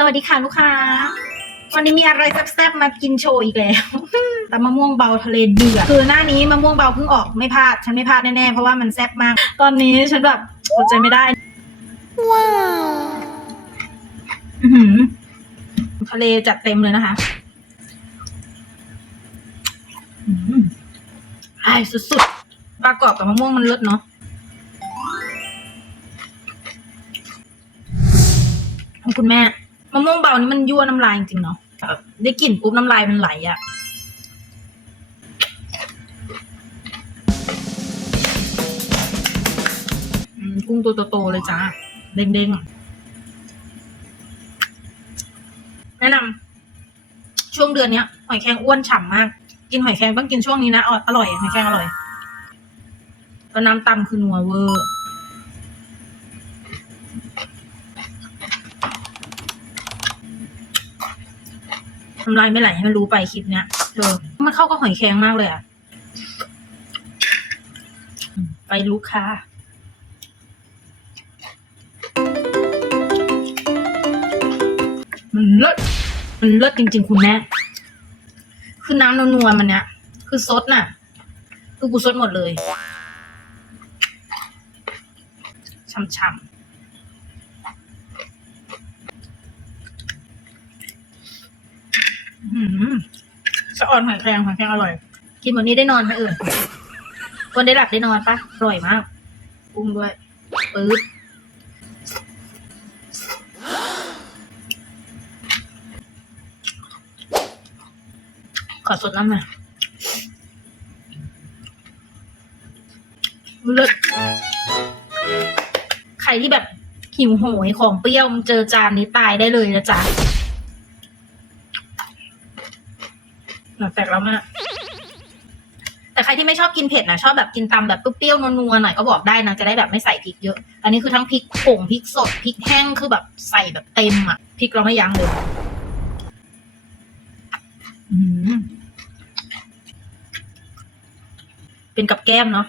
สวัสดีค่ะลูกค้า วันนี้มีอะไรแซ่บๆมากินโชว์อีกแล้ว แต่มะม่วงเบาทะเลเดือดคือหน้านี้มะม่วงเบาเพิ่งออกไม่พลาด ฉันไม่พลาดแน่ๆ เพราะว่ามันแซ่บมาก ตอนนี้ฉันแบบอดใจไม่ได้ ว้าวอื้อหือทะเลจัดเต็มเลยนะคะอื้อหือไอ้สุดๆปลากรอบกับมะม่วงมันเลิศเนาะของคุณแม่มะม่วงเบานี่มันยั่วน้ำลายจริงๆเนาะแบบได้กลิ่นปุ๊บน้ำลายมันไหลอะ่ะอืมกุ้งตัวโตๆเลยจ้าเด้งๆแนะนำช่วงเดือนเนี้ยหอยแครงอ้วนฉ่ำมาก กินหอยแครงต้องกินช่วงนี้นะออร่อยหอยแครงอร่อยแล้วน้ำตำคือนัวเวอร์ ทำลายไม่ไหลให้มันรู้ไปคลิปเนี้ยเธอมันเข้ากับหอยแครงมากเลยอะไปลูกค้ามันเลิศมันเลิศจริง ๆ คุณแม่คือน้ำนัวๆมันเนี้ย คือซดน่ะ คือกูซดหมดเลย ช่ำๆ อื้อหือ สะออนหอยแครงหอยแครงอร่อย กินวันนี้ได้นอนไหมเอ่ยคนได้หลับได้นอนปะอร่อยมากปรุงด้วยปื๊ดขอสดน้ำหน่อยเลิศใครที่แบบหิวโหยของเปรี้ยวมันเจอจานนี้ตายได้เลยนะจ๊ะ หนักแตกแล้วมากแต่ใครที่ไม่ชอบกินเผ็ดนะชอบแบบกินตำแบบเปรี้ยวๆนัวๆหน่อยก็บอกได้นะจะได้แบบไม่ใส่พริกเยอะ อันนี้คือทั้งพริกผงพริกสดพริกแห้งคือแบบใส่แบบเต็มอะพริกเราไม่ยั้งเลยอื้อเป็นกับแก้มเนาะ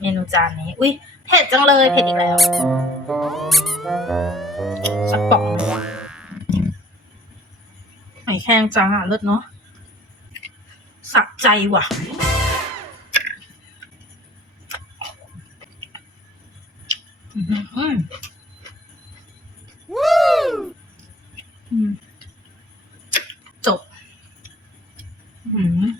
เมนูจานนี้ อุ้ยเผ็ดจังเลยเผ็ดอีกแล้วสักปองหนึ่งห อยแครงจ้าเลิศเนาะสักใจว่ะ อือหืออืมจบ อื้อหือ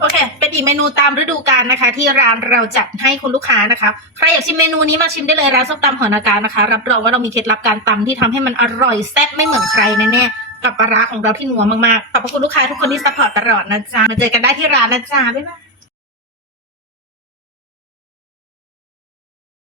โอเค เป็นอีกเมนูตามฤดูกาลนะคะ ที่ร้านเราจัดให้คุณลูกค้านะคะ ใครอยากชิมเมนูนี้มาชิมได้เลยร้านส้มตำหอนาการนะคะ รับรองว่าเรามีเคล็ดลับการตำที่ทำให้มันอร่อยแซ่บไม่เหมือนใครแน่ๆ กับปลาร้าของเราที่นัวมากๆขอบพระคุณลูกค้าทุกคนที่ซัพพอร์ตตลอดนะจ๊ะมาเจอกันได้ที่ร้านนะจ๊ะบ๊ายบาย